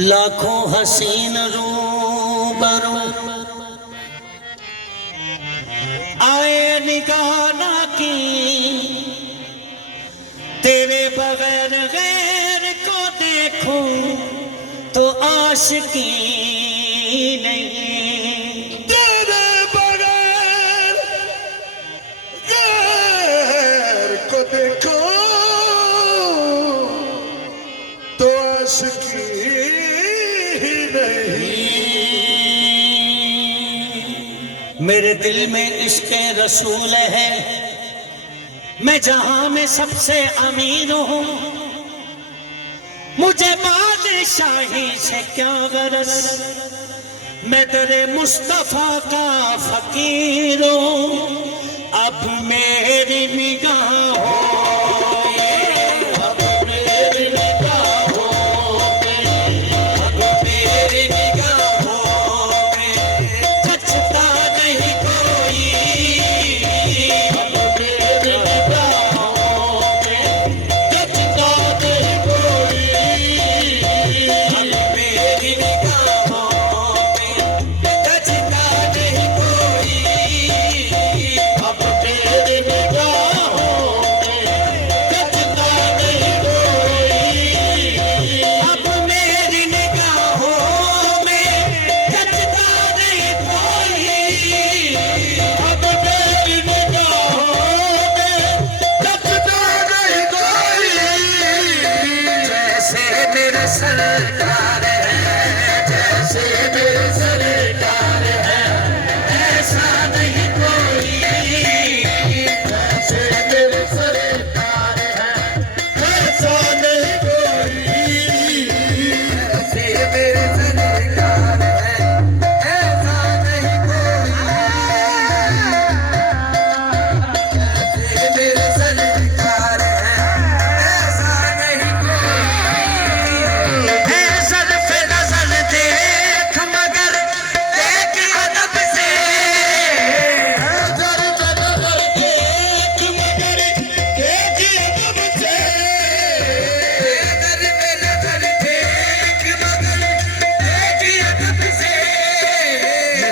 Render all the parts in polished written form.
लाखों हसीन रूबरू आए निगाना की, तेरे बगैर गैर को देखूं तो आशिकी नहीं। तेरे बगैर गैर को देखो तो आशिकी नहीं। मेरे दिल में इश्क़ रसूल है, मैं जहां में सबसे अमीर हूं। मुझे बादशाही से क्या गरज, मैं तेरे मुस्तफा का फकीर हूं। अब मेरी निगाहों सरकार है, जैसे मेरे सरकार है, ऐसा नहीं कोई। जैसे मेरे सरकार है, ऐसा नहीं कोई। जैसे मेरे सरकार है, ऐसा नहीं कोई। जैसे मेरे सरकार है, ऐसा नहीं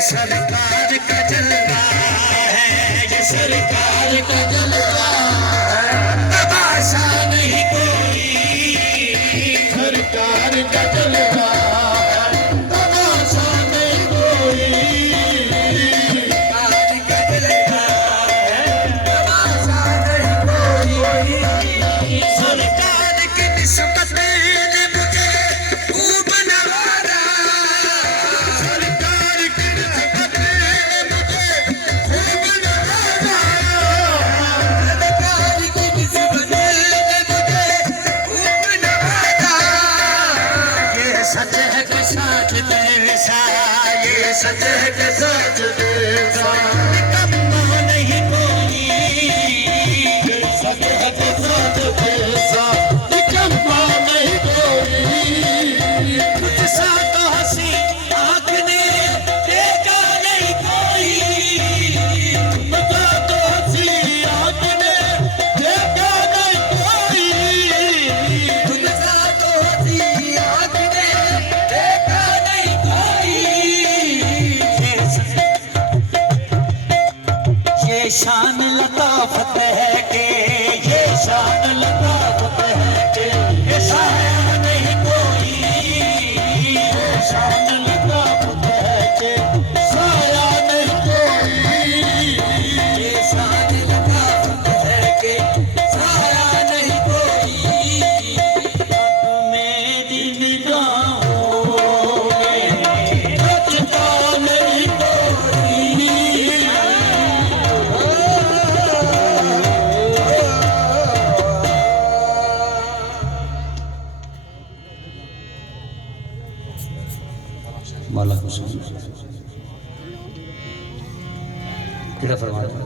सरकार का जलवा है, ये सरकार का जलवा है, तमाशा नहीं कोई। सरकार का जलवा है, तमाशा नहीं कोई। सरकार का जलवा है, तमाशा नहीं कोई। सरकार की निस्बत ने मुझे खूब नवारा। सच है कि साथ देसा, ये सच है कि साथ देसा, निकम्मा नहीं कोई। ये सच है कि साथ देसा, निकम्मा नहीं कोई। तुझसा तो हंसी आँख ने देखा नहीं कोई। तुझसा तो हंसी आँख ने देखा नहीं कोई। तुझसा तो हंसी आँख ने ये शान लताफत है कि, ये शान लताफत है कि, ये साया नहीं कोई। ये शान लताफत है कि, साया नहीं कोई। ये शान लताफत है कि, साया नहीं कोई। अब मेरी निगाहों में बचता नहीं कोई। मौला हुसैन किड़ा फरमाया।